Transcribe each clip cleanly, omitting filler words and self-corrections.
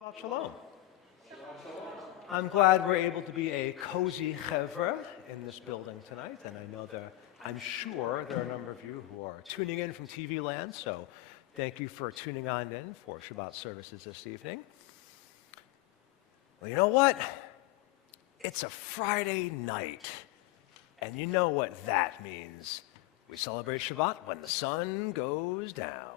Shabbat Shalom. I'm glad we're able to be a cozy chevra in this building tonight, and I'm sure there are a number of you who are tuning in from TV land, so thank you for tuning on in for Shabbat services this evening. Well, you know what? It's a Friday night, and you know what that means. We celebrate Shabbat when the sun goes down.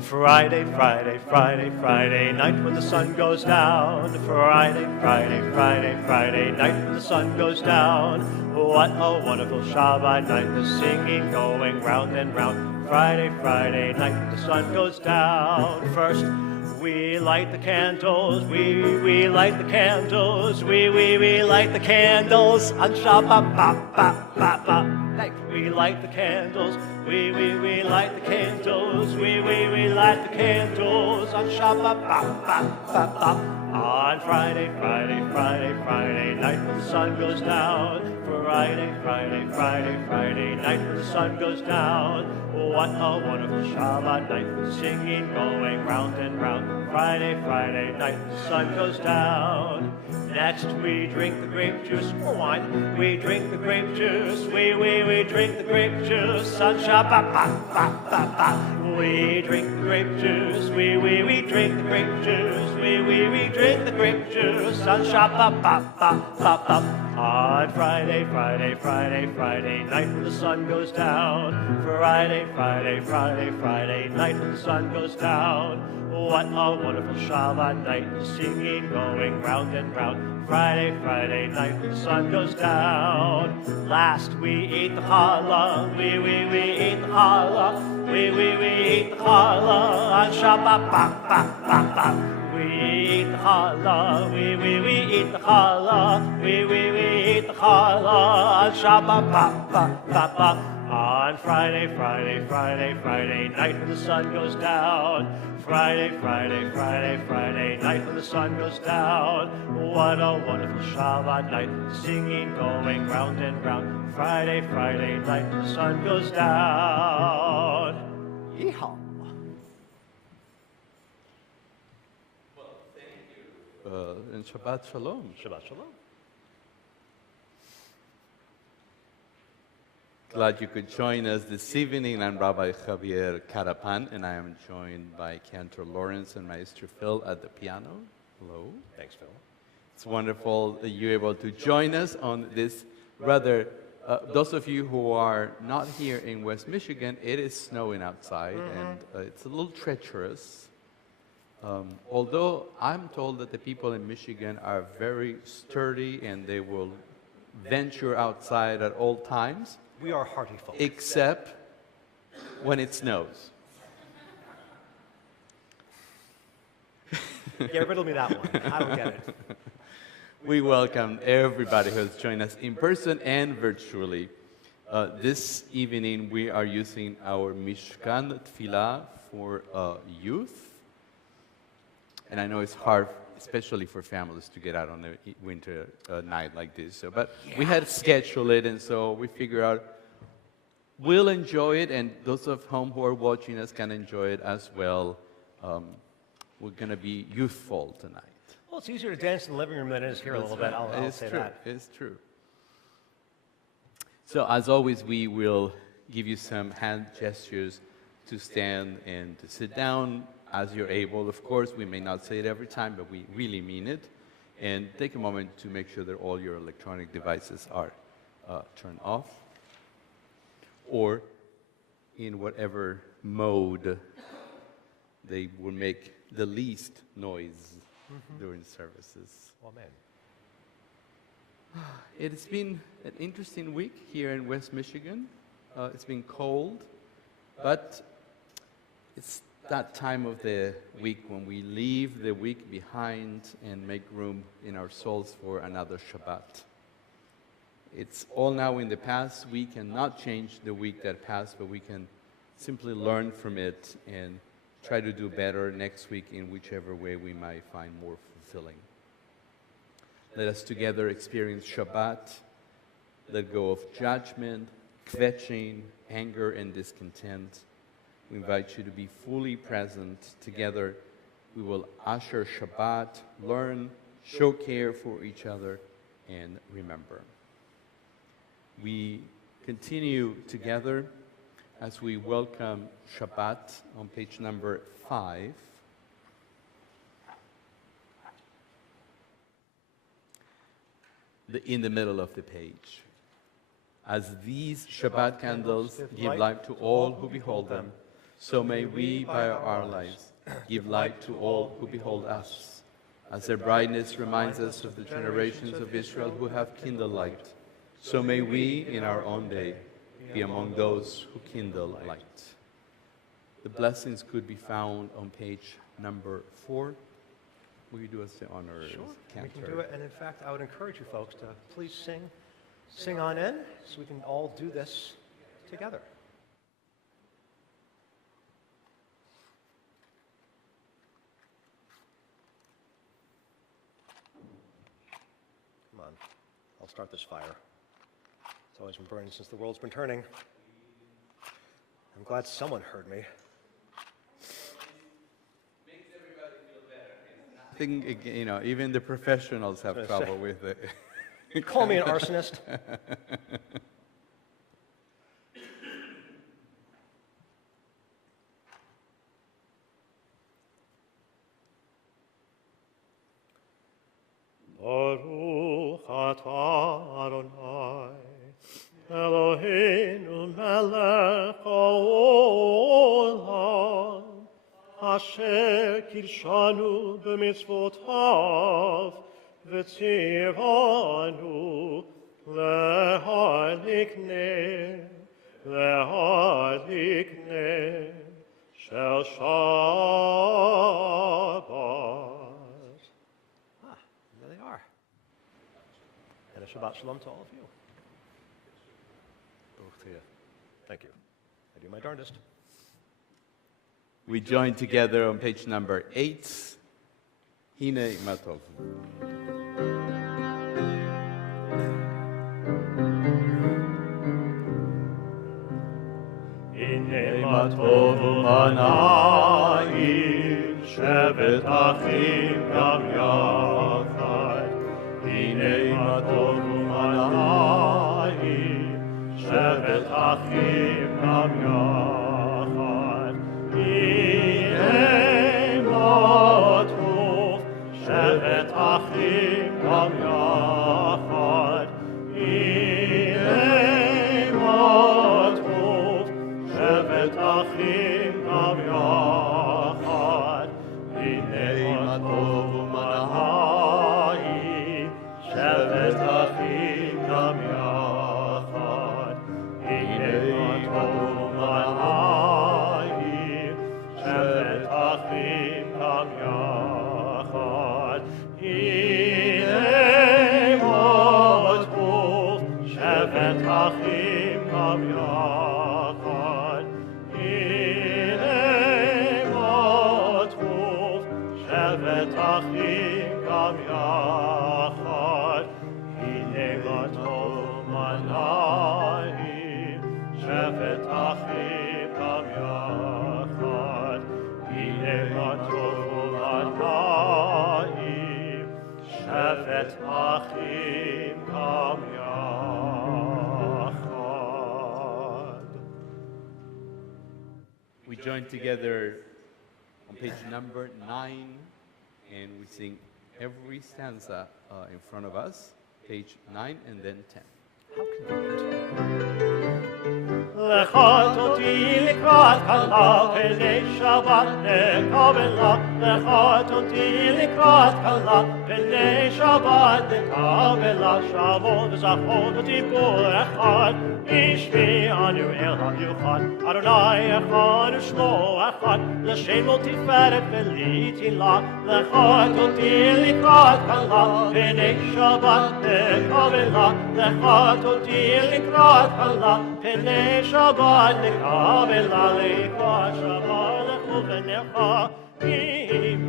Friday, Friday, Friday, Friday night when the sun goes down. Friday, Friday, Friday, Friday night when the sun goes down. What a wonderful Shabbat night, the singing going round and round. Friday, Friday night when the sun goes down. First, we light the candles, we light the candles, we light the candles on Shabbat, ba, ba, ba, ba. We light the candles, we light the candles, we light the candles on Shabbat, ba, ba, ba, ba. On Friday, Friday, Friday, Friday night when the sun goes down. Friday, Friday, Friday, Friday night when the sun goes down. What a wonderful Shabbat night, singing going round and round. Friday, Friday night when the sun goes down. Next we drink the grape juice or wine. We drink the grape juice. We drink the grape juice on Shabbat. Ba, ba, ba, ba. We drink the grape juice. We drink the grape juice. We drink the grape juice on Shabbat. Ba, ba, ba, ba. On Friday, Friday, Friday, Friday night when the sun goes down. Friday, Friday, Friday, Friday night when the sun goes down. What a wonderful Shabbat night, the singing going round and round. Friday, Friday night when the sun goes down. Last we eat the challah, we eat the challah, we eat the challah on Shabbat, ba, ba, ba, ba. We eat the challah, we eat the challah, we eat the challah on Shabbat, ba, ba, ba, ba. On Friday, Friday, Friday, Friday night when the sun goes down. Friday, Friday, Friday, Friday night when the sun goes down. What a wonderful Shabbat night, singing going round and round. Friday, Friday night when the sun goes down. Yeehaw. Well, thank you. And Shabbat Shalom. Shabbat Shalom. Glad you could join us this evening. I'm Rabbi Javier Carapan, and I am joined by Cantor Lawrence and Maestro Phil at the piano. Hello. Thanks, Phil. It's wonderful that you're able to join us on this rather, those of you who are not here in West Michigan, it is snowing outside, and it's a little treacherous. Although I'm told that the people in Michigan are very sturdy and they will venture outside at all times. We are hearty folks. Except when it snows. Yeah, riddle me that one. I don't get it. We welcome everybody who has joined us in person and virtually. This evening we are using our Mishkan Tefillah for youth. And I know it's hard, especially for families, to get out on a winter night like this. So, but we had scheduled it, and so we figured out we'll enjoy it, and those of home who are watching us can enjoy it as well. We're going to be youthful tonight. Well, it's easier to dance in the living room than it is here a little bit. I'll say that. It's true. So, as always, we will give you some hand gestures to stand and to sit down as you're able. Of course, we may not say it every time, but we really mean it. And take a moment to make sure that all your electronic devices are turned off, or in whatever mode they will make the least noise during services. Amen. It's been an interesting week here in West Michigan. It's been cold, but it's that time of the week when we leave the week behind and make room in our souls for another Shabbat. It's all now in the past. We cannot change the week that passed, but we can simply learn from it and try to do better next week in whichever way we might find more fulfilling. Let us together experience Shabbat, let go of judgment, kvetching, anger, and discontent, We invite you to be fully present. Together, we will usher Shabbat, learn, show care for each other, and remember. We continue together as we welcome Shabbat on page number 5. In the middle of the page. As these Shabbat candles give light to all who behold them, so may we, by our lives, give light to all who behold us. As their brightness reminds us of the generations of Israel who have kindled light, so may we, in our own day, be among those who kindle light. The blessings could be found on page number 4. Will you do us the honor? Sure, Cantor? we can do it. And in fact, I would encourage you folks to please sing on in so we can all do this together. Come on, I'll start this fire. It's always been burning since the world's been turning. I'm glad someone heard me. I think, you know, even the professionals have trouble with it. Call me an arsonist. Baruch atah Adonai, Eloheinu melech haolam, Asher kirshanu b'mitzvotav, v'tzivanu lehalikne shel Shabbat. There they are. And a Shabbat Shalom to all of you. Baruch to you. Thank you. I do my darndest. We join together on page number 8. Hine Matov. Hine Matov u'manai, shevet achim gam yachad. Hine Matov u'manai, shevet achim gam yachad. shevet achim gam yachad, hinei matov, shevet achim gam yachad, hinei matov u'manai, shevet achim gam yachad, hinei matov u'manai, shevet achim gam yachad. Hinei matov, shevet achim gam yachad. Hinei matov, shevet achim gam yachad. Hinei matov manai, shevet achim gam yachad. Hinei matov manai, shevet achim gam yachad. We join together on page number 9, and we sing every stanza in front of us, page 9 and then 10. How convenient. Lechot oti likrat kala, penei Shabbat nekavela. Lechot oti likrat kala, penei Shabbat nekavela. Shavot v'zachot v'tibur echad, ishmi anu el hamiuchad. Adonai echad u'shmo echad, l'shem lo tiferet v'litila. Lechot oti likrat kala, penei Shabbat nekavela. Lechot oti likrat kala, penei Shabbat nekavela. Lekot Shabbat lechu v'necha,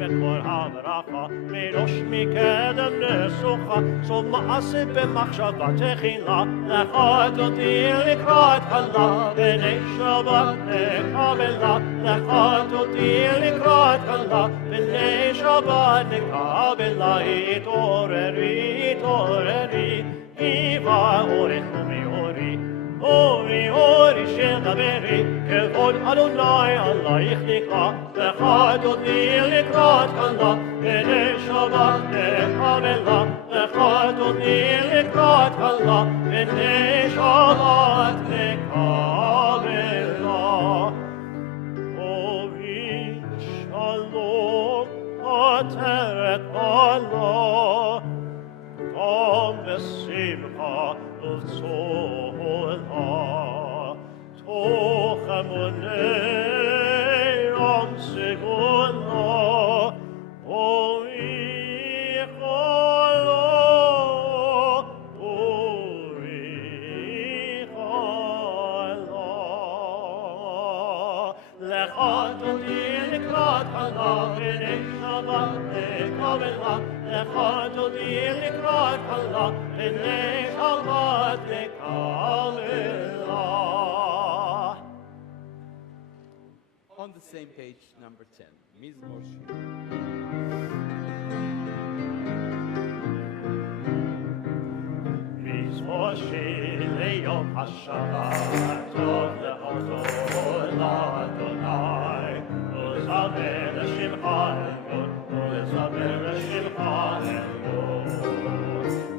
וכל הברכה, מראש מקדם נסוכה, סוף מעשה במחשבה תחילה, לך תודי לקראת חלה, בני שבת נקבלה, לך תודי לקראת חלה, בני שבת נקבלה, התעוררי, התעוררי, היווה אורך ומאורי, אורי אורי שדברי, כבוד אדוני עלייך נקרא, לך תודי לקראת חלה, בני שבת נקבלה, לך תודי לקראת חלה, בני שבת נקבלה. אורי שלום עטרת עלה, גם בשמחה ובצהלה, תוך המוני ים סגולה, אורי חלה, אורי חלה. לך תודי לקראת חלה, בני שבת נקבלה, לך תודי לקראת חלה, בני שבת נקבלה. On the same page, number 10, מזמור שיר. מזמור שיר ליום השבת, טוב להודות לאדוני, ולזמר לשמך עליון, ולזמר לשמך עליון.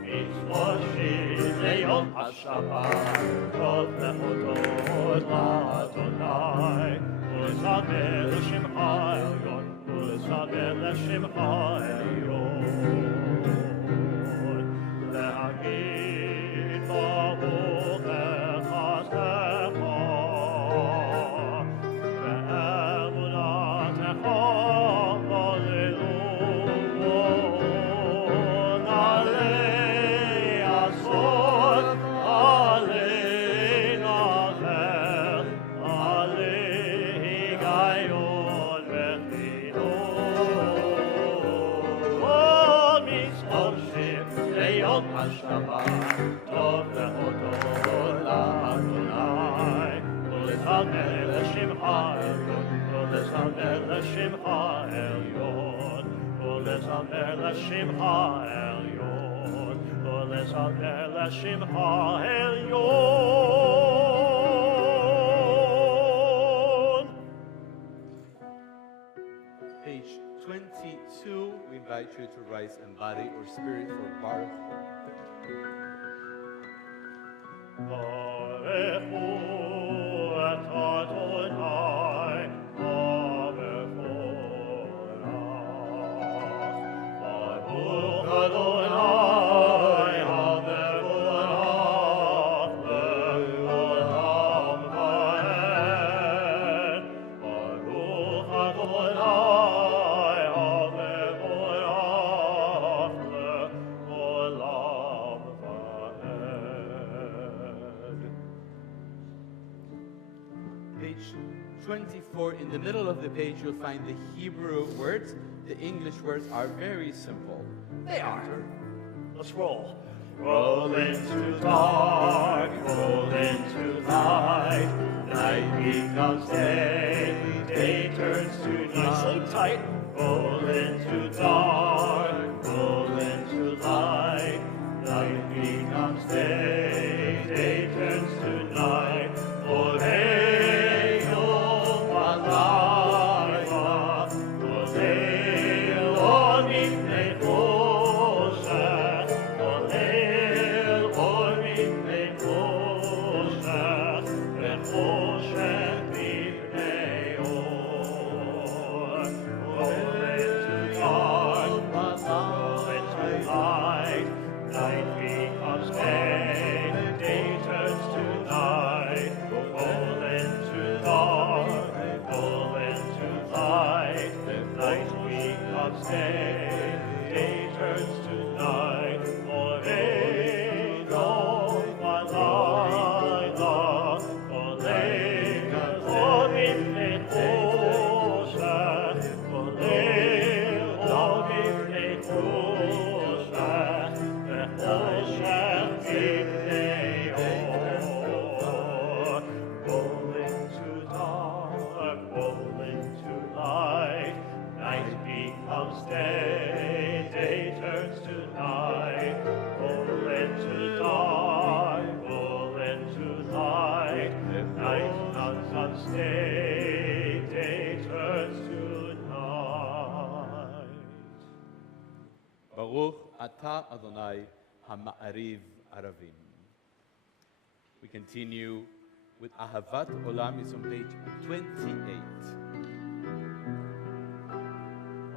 מזמור שיר ליום השבת, טוב להודות לאדוני, ולזמר לשמך עליון, ולזמר לשמך עליון. להגיד ברוך וחסדך, ואמונתך הללון, עלי עשות, עלי נחר, עלי היגיון וחינוך. מזמור שיר ליום השבת, טוב להודות לאדוני, ולזמר לשמך עליון, ולזמר לשמך עליון, ולזמר לשמך עליון, ולזמר לשמך עליון. Page 22, we invite you to rise in body or spirit for Baruch. Baruchu et Adonai, hamevorach. Baruch Adonai, hamevorach, le'olam va'ed. Baruch Adonai, hamevorach, le'olam va'ed. Page 24, in the middle of the page, you'll find the Hebrew words. The English words are very simple. They are. Let's roll. Roll into dark, roll into light. Night becomes day, day turns to night. Sleep tight. Roll into dark, roll into light. Night becomes day, day turns to night. Oleo Malayva, Oleo Mipnei Choshech, Oleo Mipnei Choshech, Choshech Mipnei Or. Roll into dark. Ata Adonai Hama'ariv Aravim. We continue with Ahavat Olam. It's on page 28.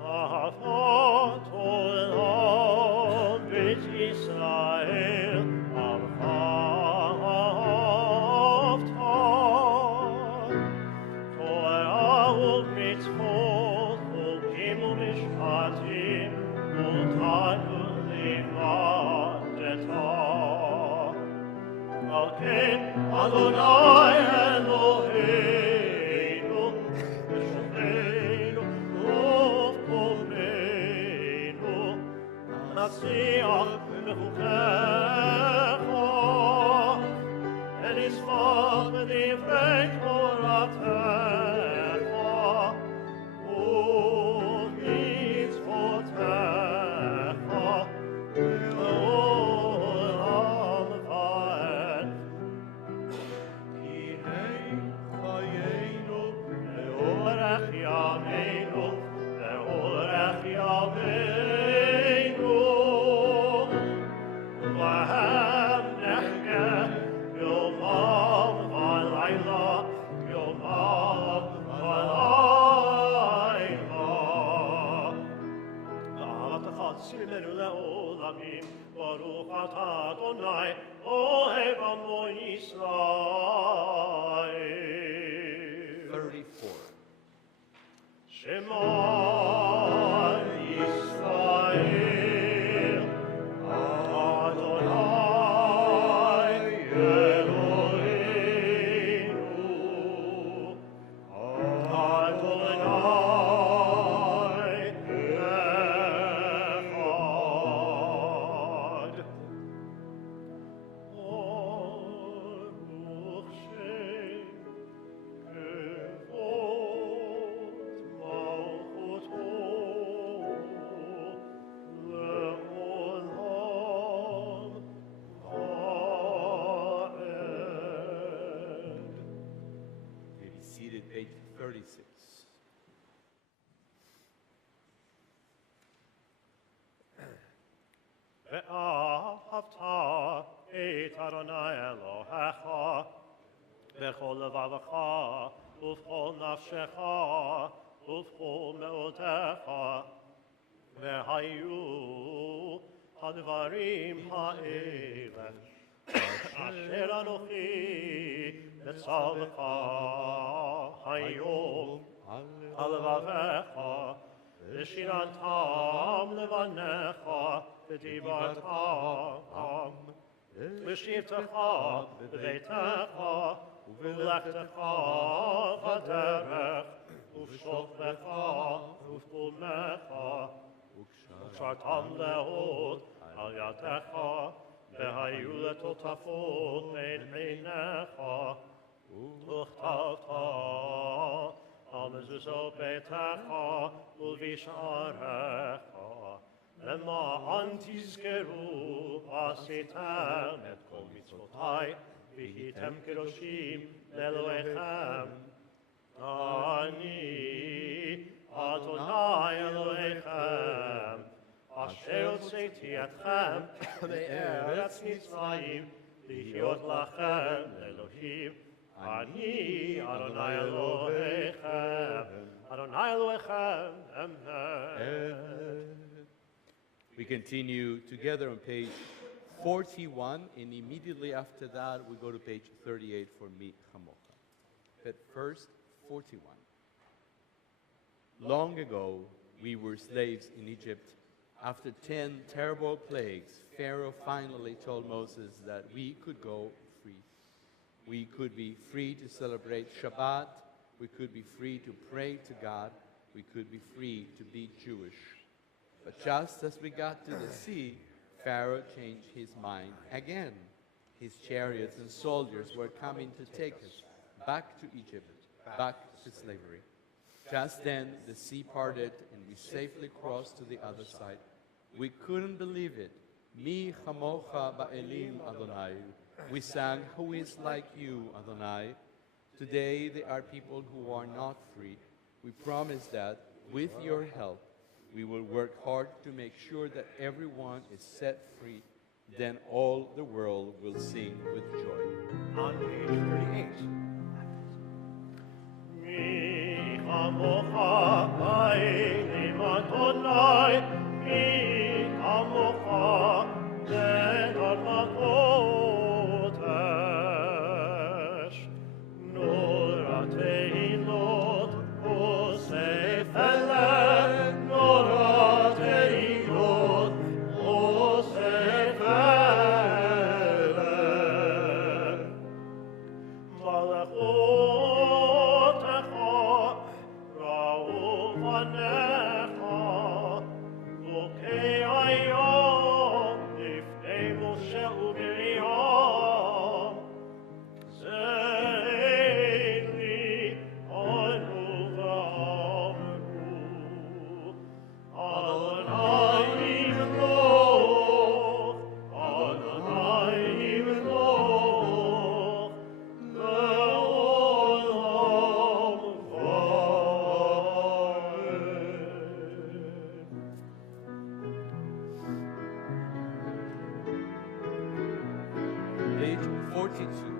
Ahavat olam beit Yisrael, ahavta. Torah u'mitzvot, chulkim u'mishpatim, utanu limadeta. Al ken Adonai Eloheinu, Meshachenu, Uvkomeinu, Natziach b'chukecha, v'nismach b'divrei Toratecha, u'mitzvotecha, le'olam va'ed. Ki hei chayenu, le'orech yameinu, le'orech yameinu, Lahem nechgeh yomam v'layla, yomam v'layla. V'ahavatacha tzilmenu le'olamim, Baruch atah Adonai, Ohev amo Yisrael. 34. Shema Yisrael, Adonai Eloheinu, Adonai Echad. Baruch Shem Kevod Malchuto Le'olam Va'ed. Be seated, page 36. ואהבת את אדוני אלוהיך בכל לבבך ובכל נפשך ובכל מאודך, והיו הדברים האלה אשר אנוכי מצווך היום על לבבך, ושיננתם לבניך ודיברתם, ושבתך בביתך ובלכתך בדרך, ובשוכבך ובקומך, וקשרתם לאות על ידך, והיו לטוטפות בין עיניך, וכתבת על מזוזות ביתך ובשעריך, למען תזכרו עשיתם את כל מצוותי, והייתם קדושים לאלוהיכם. אני אדוני אלוהיכם, אשר הוצאתי אתכם מארץ מצרים, להיות לכם לאלוהים. אני אדוני אלוהיכם, אדוני אלוהיכם, אמן. We continue together on page 41, and immediately after that, we go to page 38 for Mi Chamocha. But first, 41. Long ago, we were slaves in Egypt. After 10 terrible plagues, Pharaoh finally told Moses that we could go free. We could be free to celebrate Shabbat. We could be free to pray to God. We could be free to be Jewish. But just as we got to the sea, Pharaoh changed his mind again. His chariots and soldiers were coming to take us back to Egypt, back to slavery. Just then, the sea parted and we safely crossed to the other side. We couldn't believe it. Mi chamocha ba'elim Adonai. We sang, who is like you, Adonai? Today, there are people who are not free. We promise that, with your help, we will work hard to make sure that everyone is set free. Then all the world will sing with joy. On page 38. Mi amocha ba'elim Adonai, mi amocha le'al makodesh. Nora teilot osefele, nora teilot osefele. Malachotecha ra'u panecha, bokei hayom lifnei Moshe u'Miriam. Ze'eli anu v'amru, Adonai yimloch, Adonai yimloch, le'olam va'ed. Page 42.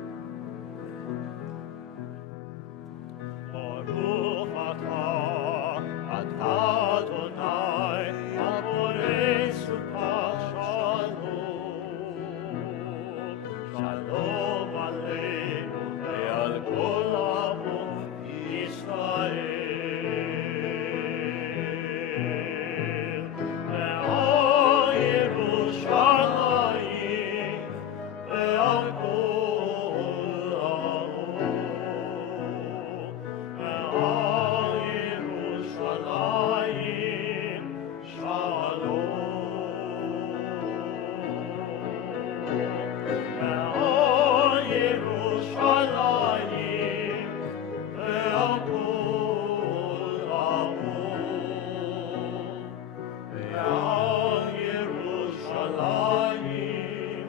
Baruch atah Adonai, Aborei Sukkot Shalom. Shalom aleinu ve'al kol amo Yisrael. Ve'al Yerushalayim ve'al kol amo. Ve'al Yerushalayim shalom. Ve'al Yerushalayim ve'al kol amo. Ve'al Yerushalayim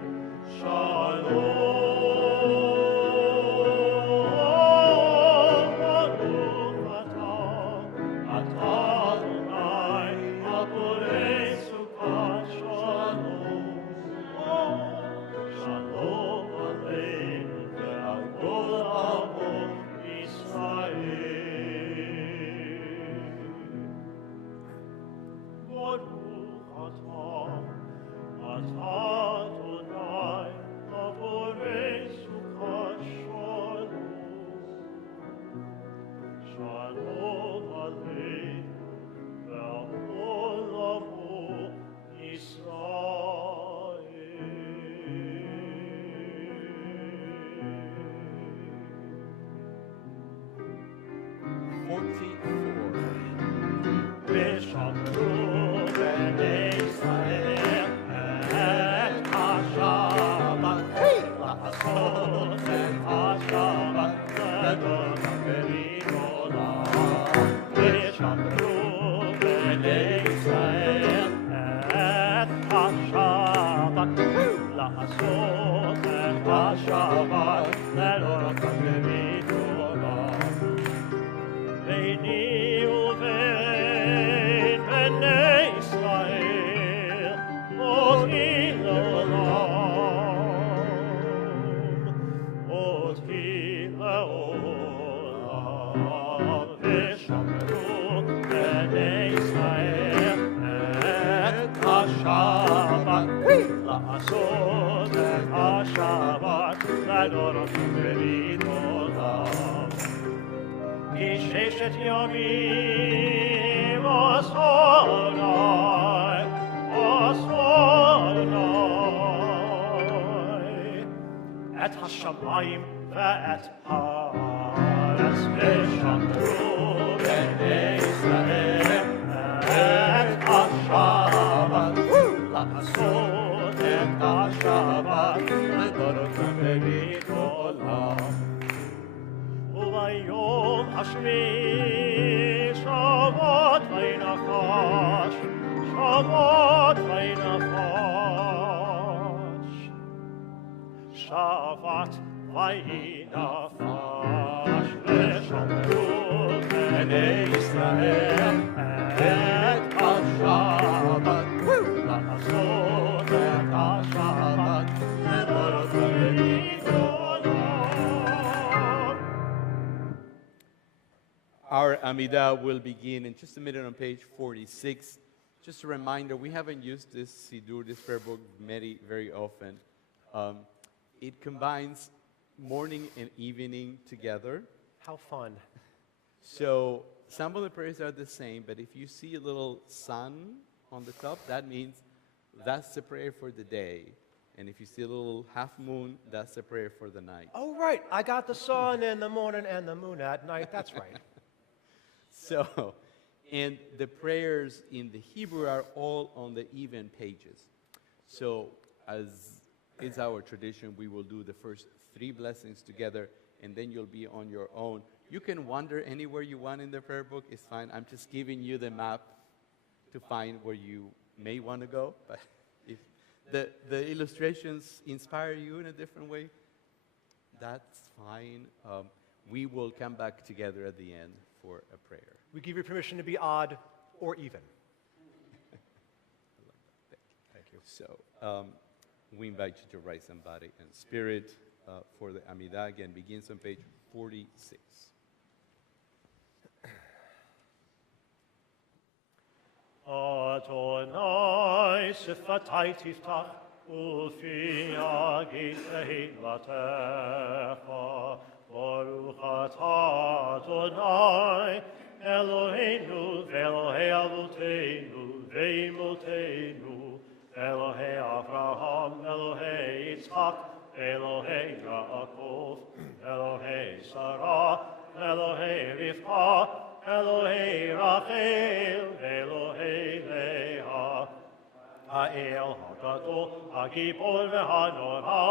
shalom. Baruch atah Adonai, Aborei Sukkot Shalom. Shalom aleinu ve'al kol amo Yisrael. Baruch atah Adonai, Aborei Sukkot Shalom. Shalom aleinu ve'al kol amo Yisrael. 44. ושמרו בני ישראל את השבת, לעשות את השבת לדורות ולעולם. ושמרו בני ישראל את השבת, לעשות את השבת לדורות ולעולם. ביני ובין בני ישראל אותי לעולם, אותי לעולם. ושמרו בני ישראל את השבת, לעשות את השבת לדורות ולעולם. כי ששת ימים עשו אדוני את השמיים ואת הארץ. ושמרו בני ישראל את השבת, לעשות את השבת לדורות ולעולם. וביום השביעי שבת וינפש, שבת וינפש, שבת וינפש. ושמרו בני ישראל את השבת, Amidah will begin in just a minute on page 46. Just a reminder, we haven't used this Siddur, this prayer book, very often. It combines morning and evening together. How fun. So some of the prayers are the same, but if you see a little sun on the top, that means that's the prayer for the day. And if you see a little half moon, that's the prayer for the night. Oh, right. I got the sun in the morning and the moon at night. That's right. So, and the prayers in the Hebrew are all on the even pages. So, as is our tradition, we will do the first 3 blessings together, and then you'll be on your own. You can wander anywhere you want in the prayer book. It's fine. I'm just giving you the map to find where you may want to go. But if the illustrations inspire you in a different way, that's fine. We will come back together at the end for a prayer. We give you permission to be odd or even. Thank you. So we invite you to write somebody in spirit for the Amidah. Again, begins on page 46. Adonai sifatai tiftach ufi agit tehillatcha Baruch atah Adonai Eloheinu ve'Elohei avoteinu ve'imoteinu Elohei Avraham Elohei Yitzchak Elohei Yaakov Elohei Sarah Elohei Rivka Elohei Rachel, Elohei Leah, Ha'el HaGadol, HaGibor ve'Hanora,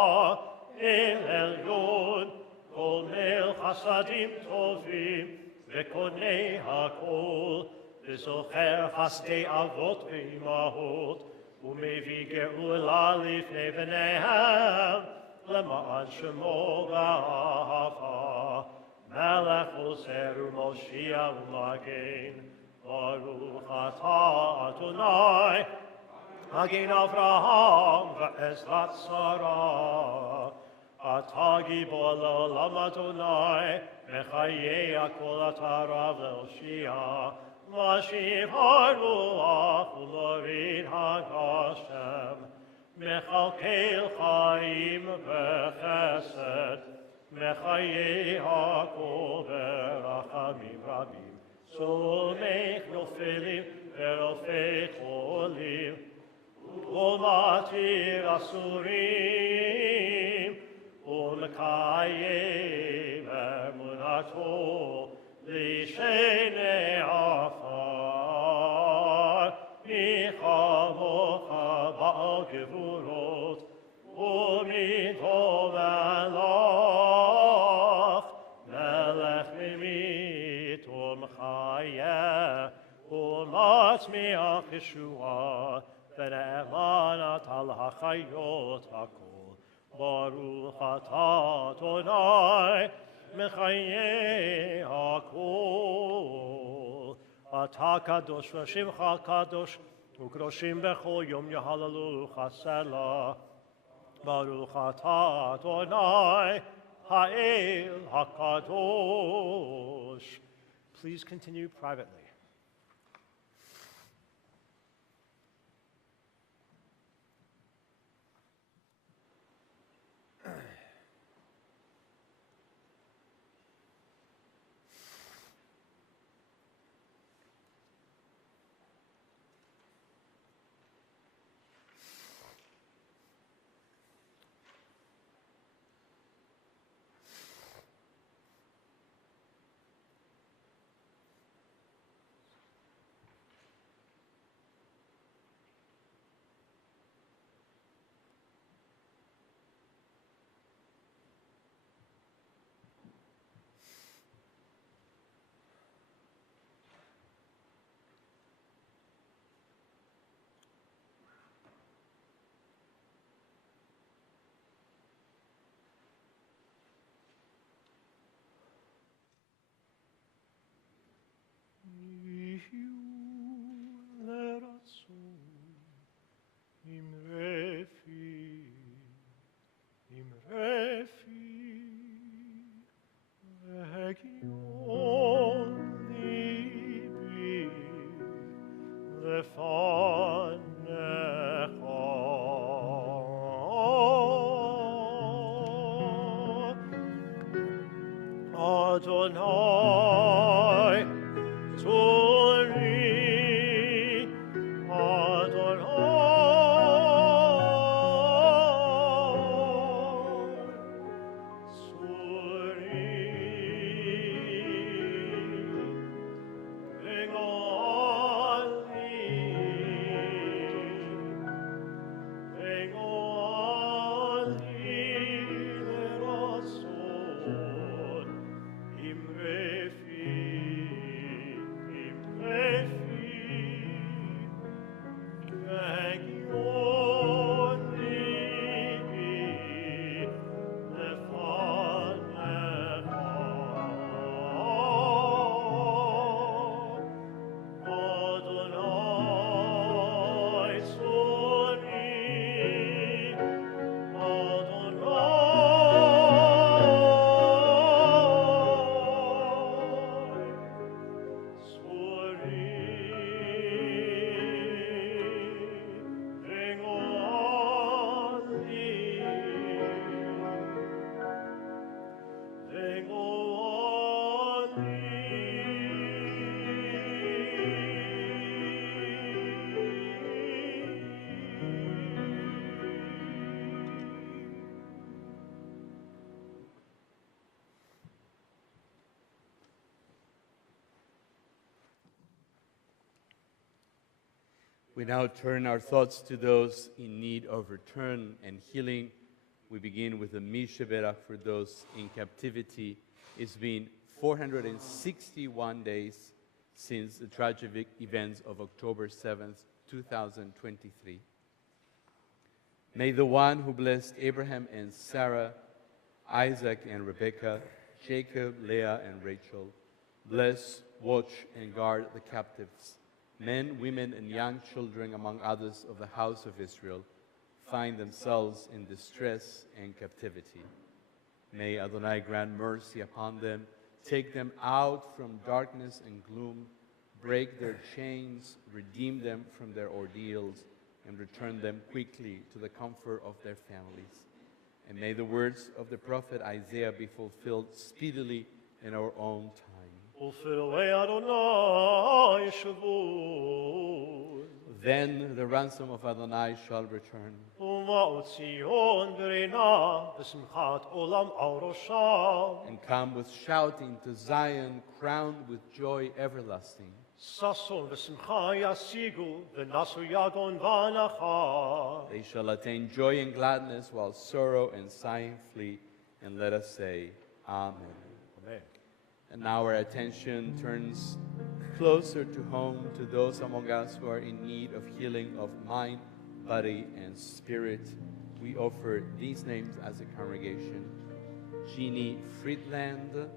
El Elyon, Gomel Chasadim Tovim, Ve'konei HaKol, V'zocher Chasdei Avot ve'imahot, U'mevi Geula lifnei v'neihem, Lema'an Shemo v'ahava. Melech Oser Moshiach U'Magen, Baruch atah Adonai, Magen Avraham ve'Ezrat Sarah, Atah Gibor L'olam Adonai, Mechayei HaKol atah Rav L'Oshia, Mashiv HaRuach U'Lorid HaGashem, Mechalkel Chaim v'Chesed, Mechaye HaKol v'Rachamim Rabim, Somech Nofelim v'Rofei Cholim, U'Matir Asurim, U'Mekayem Emunato, L'Shenei Afar, Michavocha Ba'al Gevurot, U'Midov Elach, Melech Mimit U'Mchayeh, U'Matzmiach Yeshua, V'Ne'emanat al HaChayot HaKol, Baruch atah Adonai, Mechayeh HaKol. Atah Kadosh v'Shimcha Kadosh, U'Kroshim b'chol Yom Yehalalucha Selah. Baruch atah Adonai, Ha'el HaKadosh. Please continue privately. Adonai, Tori, We now turn our thoughts to those in need of return and healing. We begin with the Mishaberach for those in captivity. It's been 461 days since the tragic events of October 7th, 2023. May the one who blessed Abraham and Sarah, Isaac and Rebekah, Jacob, Leah and Rachel, bless, watch, and guard the captives, men, women, and young children, among others, of the house of Israel, find themselves in distress and captivity. May Adonai grant mercy upon them, take them out from darkness and gloom, break their chains, redeem them from their ordeals, and return them quickly to the comfort of their families. And may the words of the prophet Isaiah be fulfilled speedily in our own time. Then the ransom of Adonai shall return, and come with shouting to Zion, crowned with joy everlasting. They shall attain joy and gladness, while sorrow and sighing flee. And let us say, Amen. Amen. And now our attention turns closer to home, to those among us who are in need of healing of mind, body, and spirit. We offer these names as a congregation: Jeannie Friedland,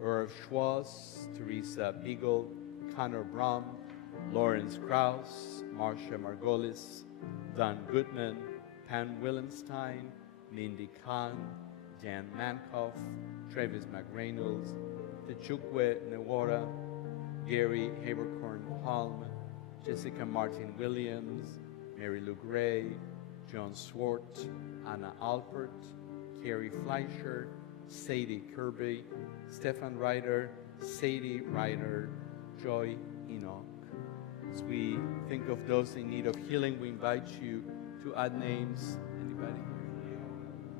Irv Schwartz, Teresa Beagle, Connor Brom, Lawrence Krause, Marcia Margolis, Don Goodman, Pam Willenstein, Mindy Khan, Jan Mankoff, Travis McReynolds, Techukwe Newara, Gary Habercorn Palm, Jessica Martin Williams, Mary Lou Gray, John Swart, Anna Alpert, Carrie Fleischer, Sadie Kirby, Stefan Ryder, Sadie Ryder, Joy Enoch. As we think of those in need of healing, we invite you to add names. Anybody?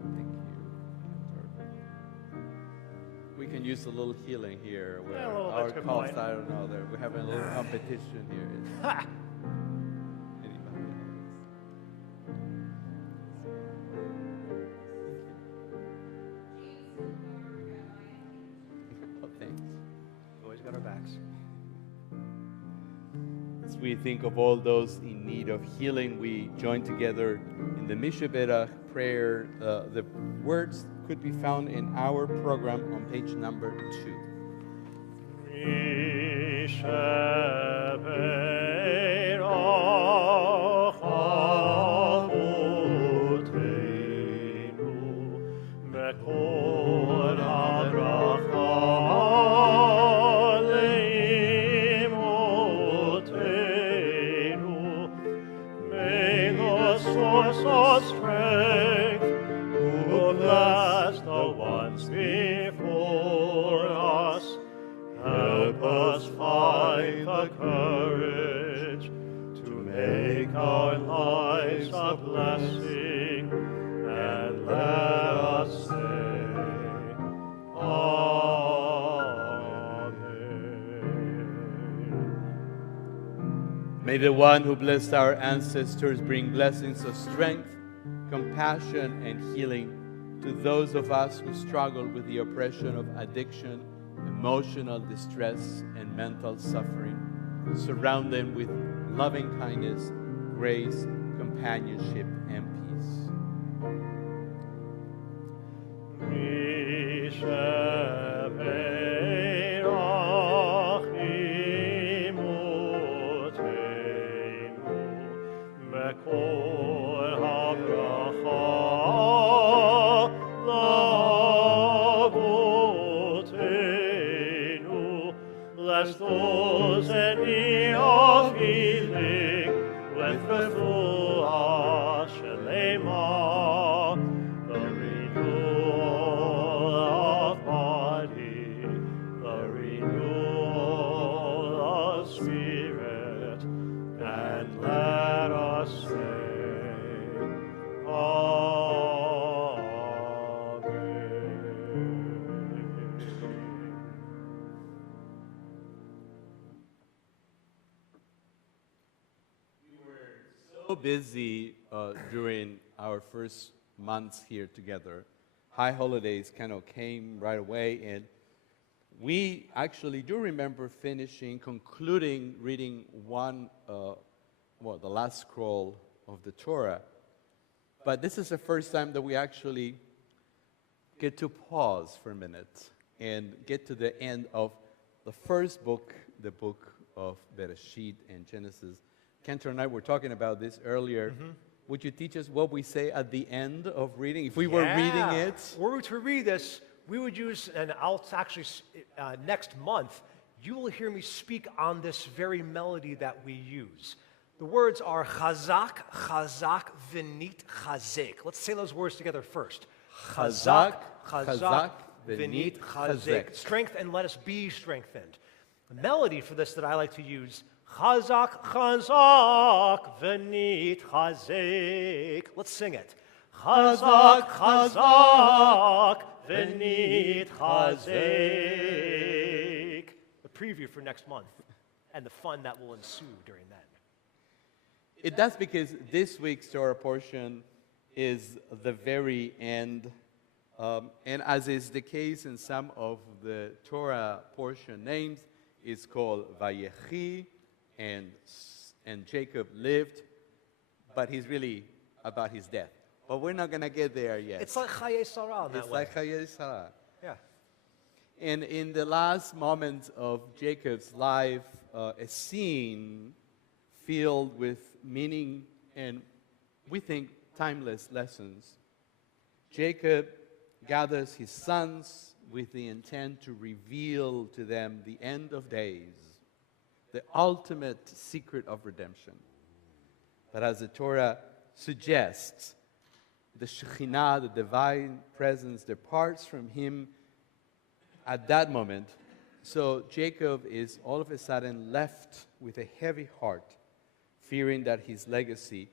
Thank you. We can use a little healing here. Where our cost, I don't know. We're having a little competition here. Anybody else? Oh, thanks. Always got our backs. As we think of all those in need of healing, we join together in the Mishaberach prayer. The words could be found in our program on page number 2. strength, the courage to make our lives a blessing, and let us say, Amen. May the one who blessed our ancestors bring blessings of strength, compassion, and healing to those of us who struggle with the oppression of addiction, emotional distress, and mental suffering. Surround them with loving kindness, grace, companionship, and peace. Bless those in need of healing with refuah shelema, the renewal of body, the renewal of spirit, and let us say, So busy during our first months here together. High holidays kind of came right away, and we actually do remember concluding reading the last scroll of the Torah. But this is the first time that we actually get to pause for a minute and get to the end of the first book, the book of Bereshit and Genesis. Cantor and I were talking about this earlier. Mm-hmm. Would you teach us what we say at the end of reading? If we were reading it. Were we to read this, we would use, and I'll actually, next month, you will hear me speak on this very melody that we use. The words are chazak, chazak, v'nit, chazek. Let's say those words together first. Chazak, chazak, v'nit, chazek. Strength, and let us be strengthened. The melody for this that I like to use, Chazak, chazak, v'nit chazek. Let's sing it. Chazak, chazak, v'nit chazek. The preview for next month and the fun that will ensue during then. That's because this week's Torah portion is the very end. And as is the case in some of the Torah portion names, it's called Vayechi. And Jacob lived, but he's really about his death. But we're not going to get there yet. It's like Chaye Sarah in that way. It's like Chaye Sarah. Yeah. And in the last moments of Jacob's life, a scene filled with meaning and, we think, timeless lessons. Jacob gathers his sons with the intent to reveal to them the end of days, the ultimate secret of redemption. But as the Torah suggests, the Shekhinah, the divine presence, departs from him at that moment. So Jacob is all of a sudden left with a heavy heart, fearing that his legacy,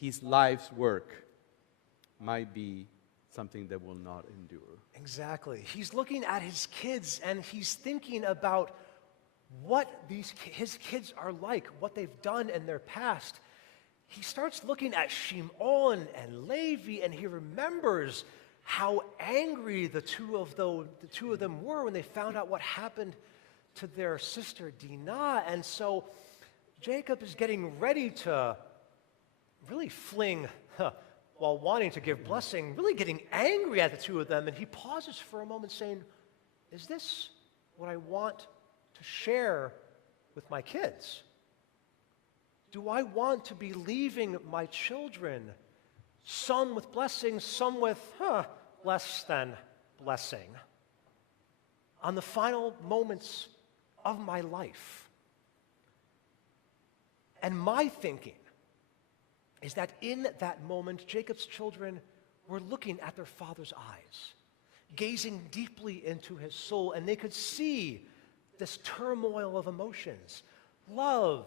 his life's work, might be something that will not endure. Exactly. He's looking at his kids and he's thinking about what his kids are like, what they've done in their past. He starts looking at Shimon and Levi, and he remembers how angry the two of them were when they found out what happened to their sister Dinah. And so Jacob is getting ready to really fling, while wanting to give blessing, really getting angry at the two of them. And he pauses for a moment saying, is this what I want to share with my kids? Do I want to be leaving my children, some with blessing, some with less than blessing, on the final moments of my life? And my thinking is that in that moment, Jacob's children were looking at their father's eyes, gazing deeply into his soul, and they could see this turmoil of emotions, love,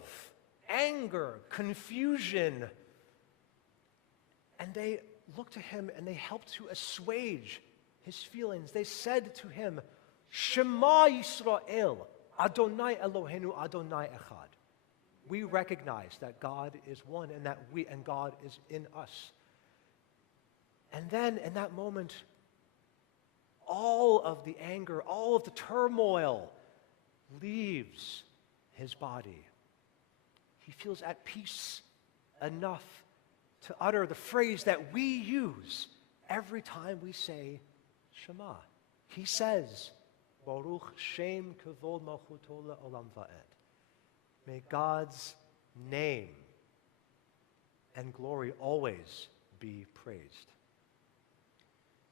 anger, confusion. And they looked to him and they helped to assuage his feelings. They said to him, Shema Yisrael, Adonai Eloheinu, Adonai Echad. We recognize that God is one and God is in us. And then in that moment, all of the anger, all of the turmoil leaves his body. He feels at peace enough to utter the phrase that we use every time we say Shema. He says, Baruch Shem Kavod Malchuto Olam Va'ed. May God's name and glory always be praised.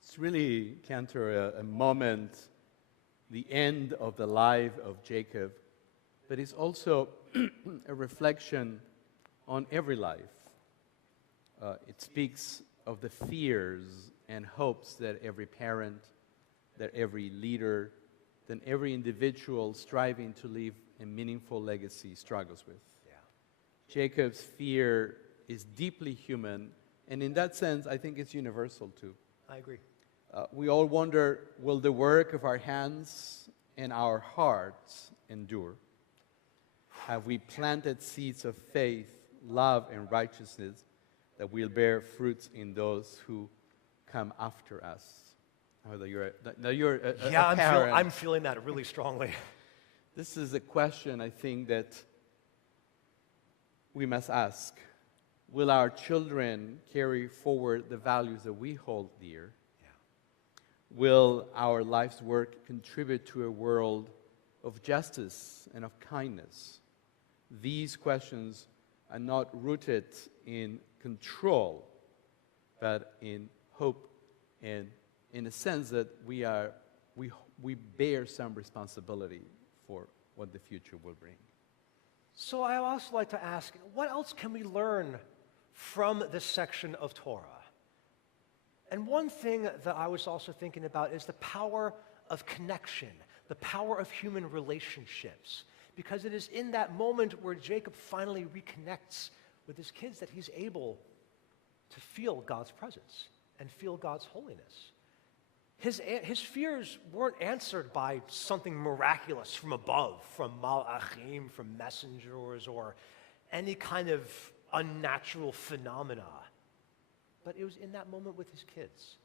It's really, Cantor, a moment, the end of the life of Jacob, but it's also a reflection on every life. It speaks of the fears and hopes that every parent, that every leader, that every individual striving to leave a meaningful legacy struggles with. Yeah. Jacob's fear is deeply human, and in that sense, I think it's universal too. I agree. We all wonder, will the work of our hands and our hearts endure? Have we planted seeds of faith, love, and righteousness that will bear fruits in those who come after us? You're a parent. I'm feeling that really strongly. This is a question, I think, that we must ask. Will our children carry forward the values that we hold dear? Yeah. Will our life's work contribute to a world of justice and of kindness? These questions are not rooted in control, but in hope and in a sense that we bear some responsibility for what the future will bring. So I also like to ask, what else can we learn from this section of Torah? And one thing that I was also thinking about is the power of connection, the power of human relationships, because it is in that moment where Jacob finally reconnects with his kids that he's able to feel God's presence and feel God's holiness. His fears weren't answered by something miraculous from above, from malachim, from messengers, or any kind of unnatural phenomena. But it was in that moment with his kids,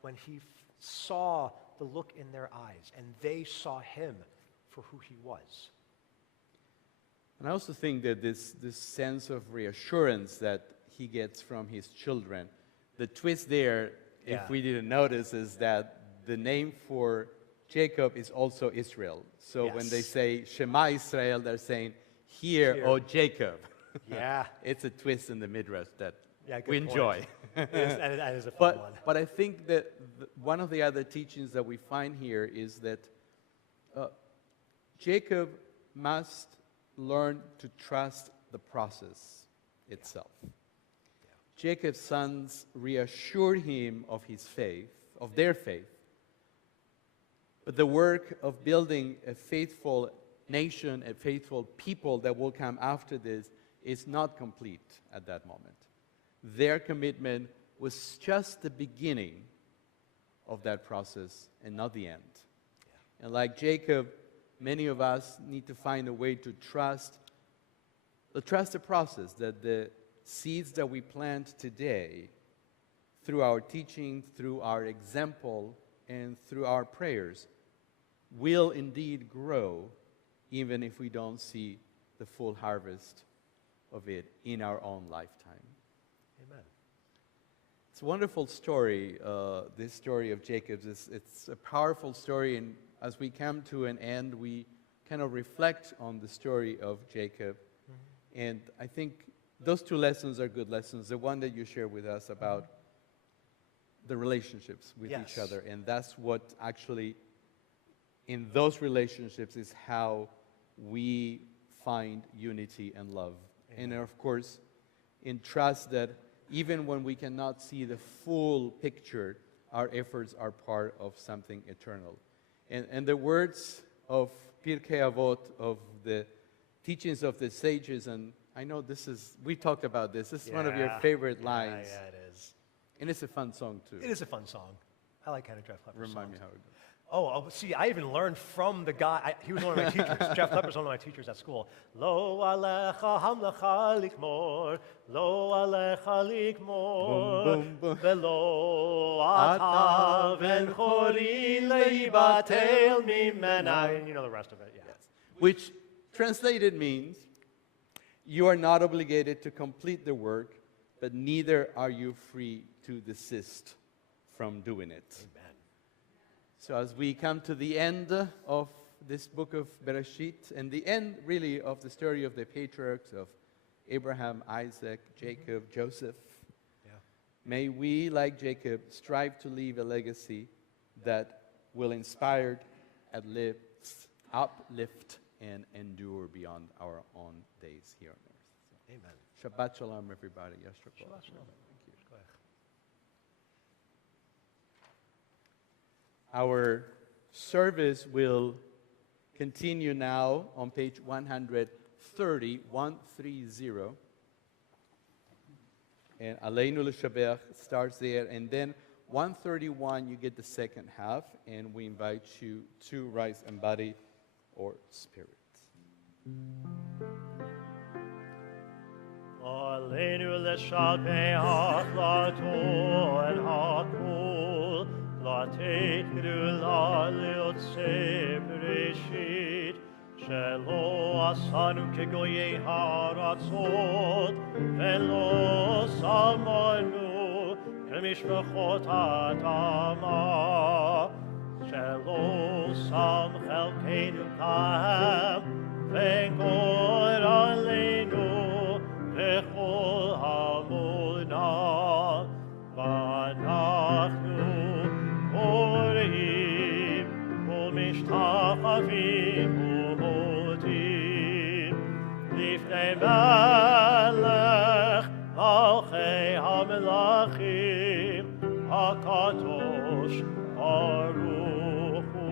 when he saw the look in their eyes, and they saw him for who he was. And I also think that this sense of reassurance that he gets from his children, the twist there, if we didn't notice, is that the name for Jacob is also Israel. So when they say Shema Israel, they're saying, Hear, O Jacob. Yeah. It's a twist in the Midrash that we enjoy. That is a fun one. But I think that one of the other teachings that we find here is that Jacob must learn to trust the process itself. Jacob's sons reassured him of his faith, of their faith. But the work of building a faithful nation, a faithful people that will come after this is not complete at that moment. Their commitment was just the beginning of that process and not the end. Yeah. And like Jacob, many of us need to find a way to trust the process, that the seeds that we plant today, through our teaching, through our example, and through our prayers, will indeed grow, even if we don't see the full harvest of it in our own lifetime. Amen. It's a wonderful story, this story of Jacob's. It's a powerful story, and as we come to an end, we kind of reflect on the story of Jacob. Mm-hmm. And I think those two lessons are good lessons. The one that you share with us about the relationships with each other. And that's what actually, in those relationships, is how we find unity and love. Amen. And of course, in trust that even when we cannot see the full picture, our efforts are part of something eternal. And the words of Pirkei Avot, of the teachings of the sages, and I know we talked about this. This is one of your favorite lines. Yeah, it is. And it's a fun song, too. It is a fun song. I like kind of Jeff Klepper's Remind me songs. how it goes. Oh, see, I even learned from the guy. He was one of my teachers. Jeff Klepper's one of my teachers at school. Lo alecha hamlecha likmor, lo alecha likmor, Boom, boom, boom. velo ata v'chori leibatel mimena. And you know the rest of it, yeah. Which translated means, you are not obligated to complete the work, but neither are you free to desist from doing it. Amen. So as we come to the end of this book of Bereshit, and the end really of the story of the patriarchs of Abraham, Isaac, Jacob, Joseph, may we, like Jacob, strive to leave a legacy that will inspire, uplift, and endure beyond our own days here on earth. So, Amen. Shabbat shalom, everybody. Yashar kol. Shabbat shalom. Thank you. Our service will continue now on page 130, 130. And Aleinu L'Shabech starts there. And then 131, you get the second half. And we invite you to rise in body or spirit. Aleinu l'shabeach la'to en ha'kol, la'teit gdula le'otzei bereshit, shelo asanu kegoyei ha'aratzot, velo samanu kemishpachot ha'adama, shelo sam chelkeinu kahem, v'gor aleinu V'chol hamunah, v'anachnu koreim, u'mishtachavim u'modim, lifnei melech malchei hamelachim, hakadosh baruch hu.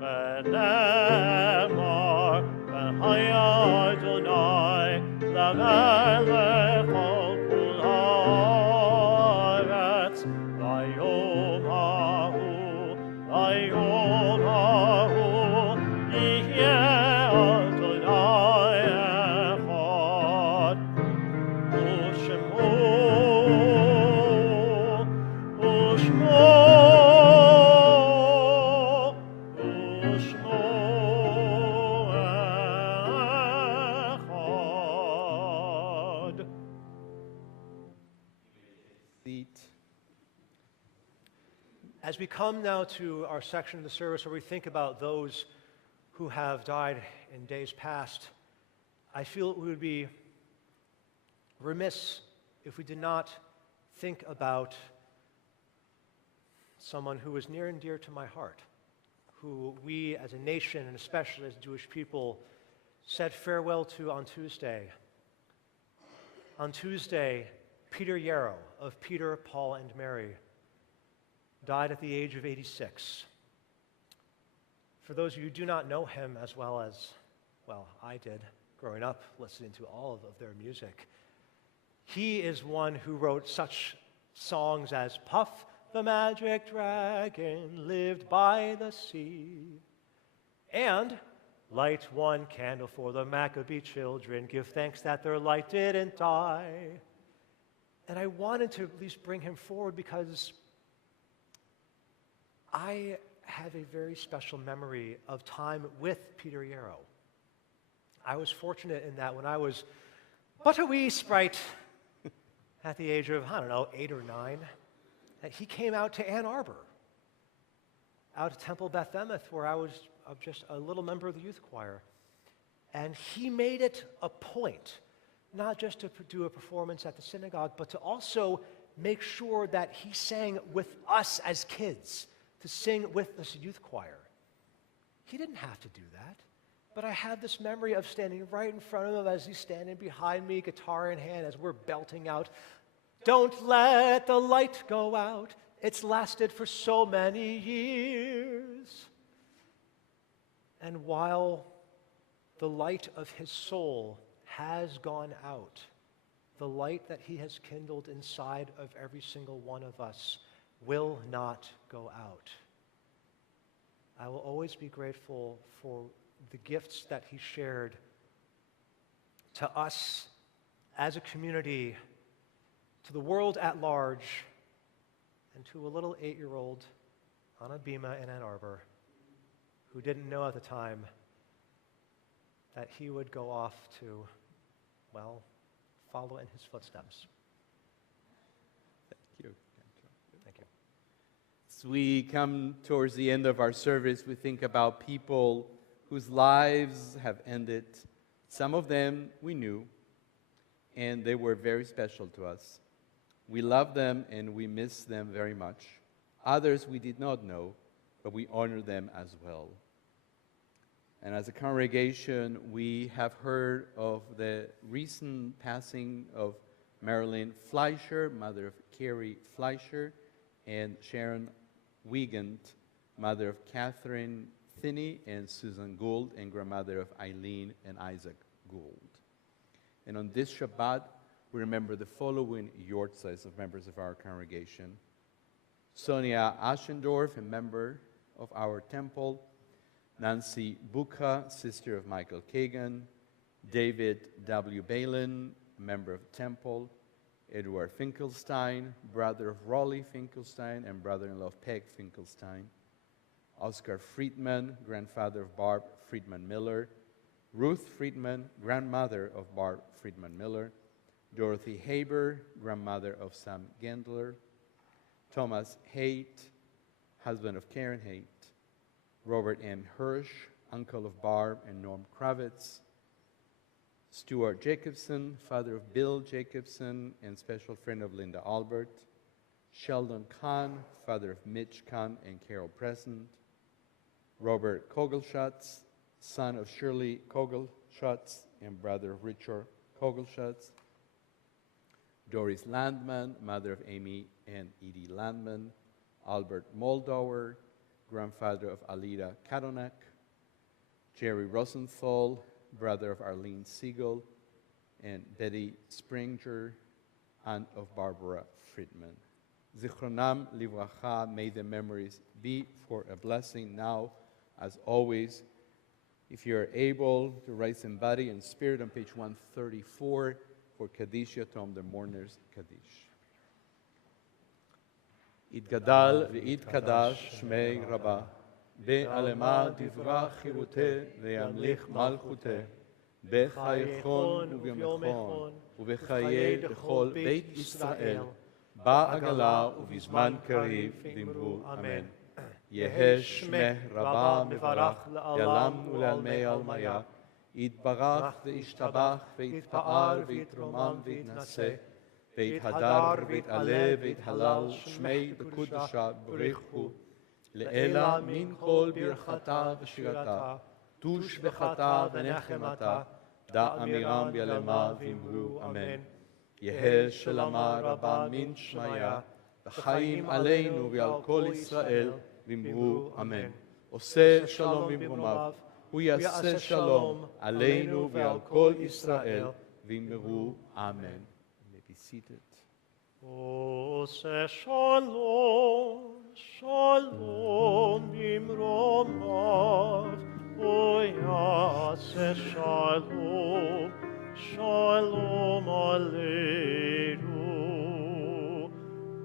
V'nemar v'haya Adonai l'melech al kol haaretz, v'yom hahu yihyeh Adonai echad, u'shemo As we come now to our section of the service where we think about those who have died in days past, I feel we would be remiss if we did not think about someone who is near and dear to my heart, who we as a nation, and especially as Jewish people, said farewell to on Tuesday. On Tuesday, Peter Yarrow of Peter, Paul, and Mary died at the age of 86. For those of you who do not know him as well as, well, I did growing up listening to all of their music, he is one who wrote such songs as Puff the Magic Dragon lived by the sea, and light one candle for the Maccabee children, give thanks that their light didn't die. And I wanted to at least bring him forward because I have a very special memory of time with Peter Yarrow. I was fortunate in that when I was but a wee sprite at the age of, 8 or 9, that he came out to Ann Arbor, out of Temple Beth Emeth, where I was just a little member of the youth choir. And he made it a point, not just to do a performance at the synagogue, but to also make sure that he sang with us as kids, to sing with this youth choir. He didn't have to do that, but I have this memory of standing right in front of him as he's standing behind me, guitar in hand, as we're belting out, "Don't let the light go out. It's lasted for so many years." And while the light of his soul has gone out. The light that he has kindled inside of every single one of us will not go out. I will always be grateful for the gifts that he shared to us as a community, to the world at large, and to a little 8-year-old on a bima in Ann Arbor who didn't know at the time that he would go off to, well, follow in his footsteps. Thank you. Thank you. As we come towards the end of our service, we think about people whose lives have ended. Some of them we knew, and they were very special to us. We love them and we miss them very much. Others we did not know, but we honor them as well. And as a congregation, we have heard of the recent passing of Marilyn Fleischer, mother of Carrie Fleischer, and Sharon Wiegand, mother of Catherine Thinney and Susan Gould, and grandmother of Eileen and Isaac Gould. And on this Shabbat, we remember the following yortzeit of members of our congregation: Sonia Aschendorf, a member of our temple; Nancy Buka, sister of Michael Kagan; David W. Balin, a member of the temple; Edward Finkelstein, brother of Raleigh Finkelstein and brother-in-law of Peg Finkelstein; Oscar Friedman, grandfather of Barb Friedman Miller; Ruth Friedman, grandmother of Barb Friedman Miller; Dorothy Haber, grandmother of Sam Gendler; Thomas Haight, husband of Karen Haight; Robert M. Hirsch, uncle of Barb and Norm Kravitz; Stuart Jacobson, father of Bill Jacobson and special friend of Linda Albert; Sheldon Kahn, father of Mitch Kahn and Carol Present; Robert Kogelschatz, son of Shirley Kogelschatz and brother of Richard Kogelschatz; Doris Landman, mother of Amy and Edie Landman; Albert Moldauer, grandfather of Alida Kadonak; Jerry Rosenthal, brother of Arlene Siegel; and Betty Springer, aunt of Barbara Friedman. Zichronam livracha, may the memories be for a blessing now, as always. If you're able to rise in body and spirit on page 134 for Kaddish Yatom, the mourners Kaddish. יתגדל ויתקדש שמי רבה, בעלמה דברה חירותה וימליך מלכותה, בחייכון וביומכון, ובחיי לכל בית ישראל, בעגלה ובזמן קריב דמרו אמן. יהא שמך רבה מברך לעלם ולעלמי עלמיה, יתברך וישתבח ויתפאר ויתרומם ויתנשא, ויתהדר ויתעלה ויתהלל שמי בקודשה ברכו, לעילה מן כל ברכתה ושירתה, תושבחתה ונחמתה, דע אמירם ילמה ואמרו אמן. יהא שלמה רבה מן שמיה, וחיים עלינו ועל כל ישראל, ואמרו אמן. עושה שלום במרומיו, הוא יעשה שלום עלינו ועל כל ישראל, ואמרו אמן. Be seated. Ose shalom, shalom bimromav, oyase shalom, shalom aleinu.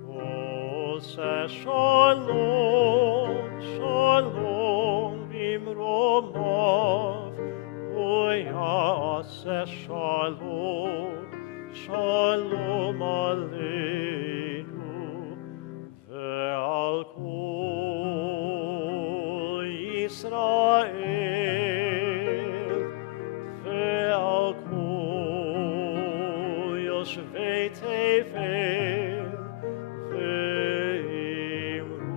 Ose shalom, shalom bimromav, oyase shalom, Shalom Aleinu ve'al kol Yisrael ve'al kol Yoshvei Tevel ve'imru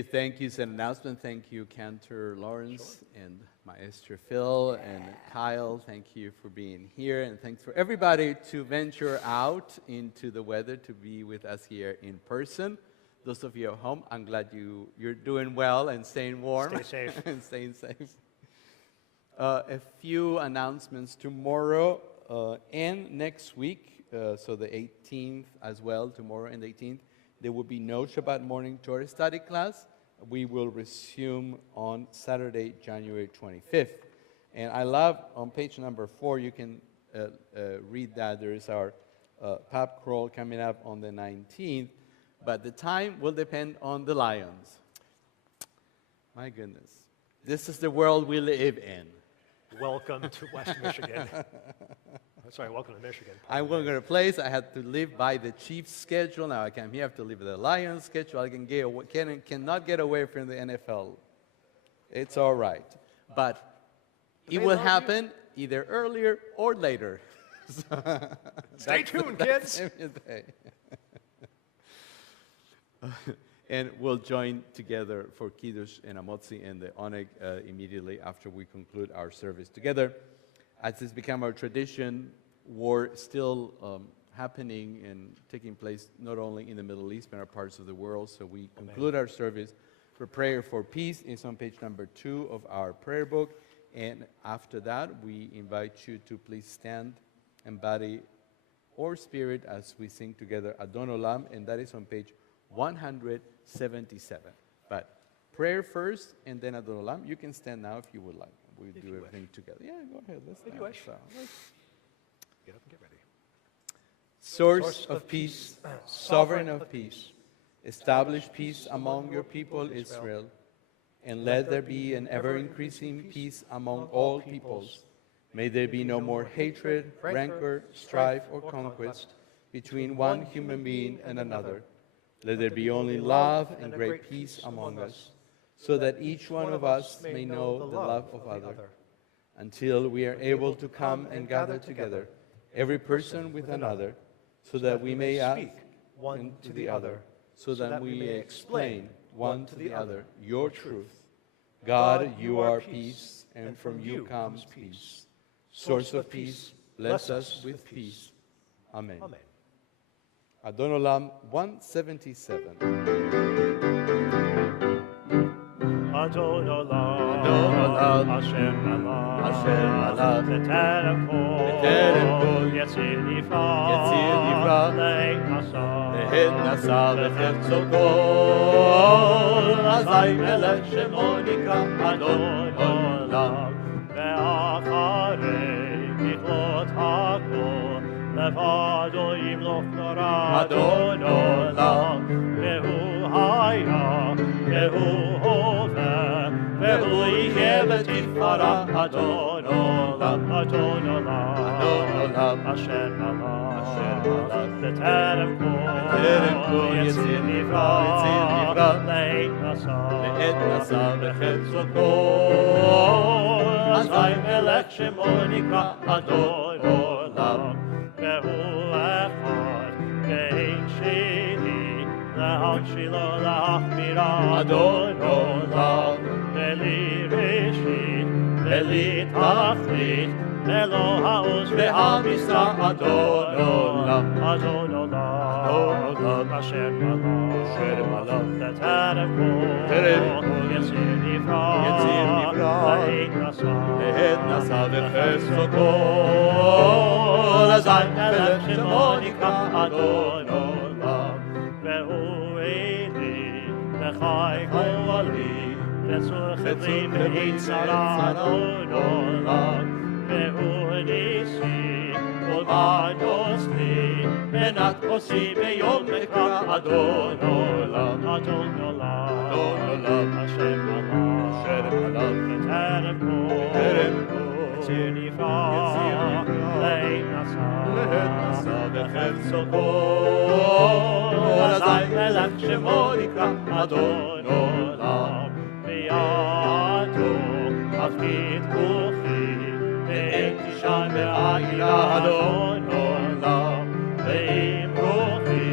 you. It's an announcement. Thank you, Cantor Lawrence and Maestro Phil and Kyle. Thank you for being here, and thanks for everybody to venture out into the weather to be with us here in person. Those of you at home, I'm glad you're doing well and staying warm. Stay safe. And staying safe. A few announcements tomorrow and next week, so the 18th as well, tomorrow and the 18th. There will be no Shabbat morning Torah study class. We will resume on Saturday, January 25th. And I love, on page number 4, you can read that. There is our pub crawl coming up on the 19th. But the time will depend on the Lions. My goodness. This is the world we live in. Welcome to West Michigan. Sorry, welcome to Michigan. I'm going to a place. I had to live by the Chiefs' schedule. Now I come here, I have to live by the Lions' schedule. I cannot get away from the NFL. It's all right. But it will happen either earlier or later. Stay tuned, kids. And we'll join together for Kiddush and Amotzi and the Oneg immediately after we conclude our service together. As it's become our tradition, war still happening and taking place not only in the Middle East, but in other parts of the world. So we conclude our service for prayer for peace. It's on page number 2 of our prayer book. And after that, we invite you to please stand and body or spirit as we sing together Adon Olam, and that is on page 177. But prayer first and then Adon Olam. You can stand now if you would like. We'll do everything together. Yeah, go ahead. Let's If you wish. So, Get up and get ready. Source of peace, sovereign of peace, establish peace among your people Israel, and let there be an ever-increasing peace among all peoples. May there be no more hatred, rancor, strife, or conquest between one human being and another. Let there be only love and great peace among us, so that each one of us may know the love of other, until we are able to come and gather together, every person with another, so that we may speak one to the other, so that we may explain one to the other your truth. God, you are peace, and from you comes peace. Source of peace, bless us with peace. Amen. Amen. Adon Olam 177. Adon Olam, Adon Olam, Hashem Malach, Hashem Malach, B'terem Kol, Yetzir Nifra, Le'ed Nasa, V'chefzo Kol, Azai Melech Shemo Nikra Adon Olam, Ve'acharei Michot HaKol, Levado Yimloch Nora Adon Olam, Ve'hu Haya, Ve'hu Ve'hu Yeh B'tifara Adon Olam, Adon Olam, Hashem Malach, B'terem Kol, Yetzir Nifra, Le'ed Nasa, V'chefzo Kol, Azai Melech Shemo Nikra Adon Olam, Ve'hu Echad, Ve'ein Sheni, Le'hanshilo Le'achmira Adon Olam, Ve'li Rishit, Ve'li Tachlit, Ve'lo Ha'uz Ve'ha'misra Adon Olam, Adon Olam, Hashem Malach, B'terem Kol, Yetzir Nifra, Le'ed Nasa, V'chefzo Kol, Azai Melech Shemo Nikra Adon Olam, Ve'hu Eli, V'chai Koli, Ve'tzur Chevli Ve'itzara Adon Olam, Ve'hu Nisi, Kol Manos Li, Menat Kosi Be'yom Mekra Adon Olam, Adon Olam, Hashem Malach, B'terem Kol, Yetzir Nifra, Le'ed Nasa, V'chefzo Kol, Azai Melech Shemo Nikra Adon Olam, V'yado Avnit Kuchi, Ve'en Tishan Ve'ayila Adon Olam, Ve'im Ruchi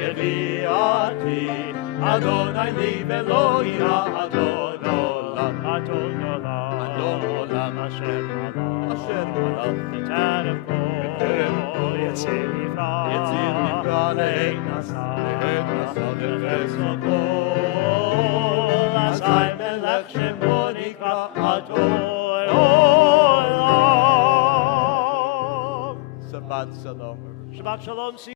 Yeviati Adon Adonai li velo ira Adon olam. Adon olam. Adon olam. Asher malach. Asher malach. בטרם כל יציר נברא. יציר נברא לעת נשא. וחפצו כל. אזי מלך שמו נקרא אדון עולם. Shabbat Shalom. Shabbat shalom.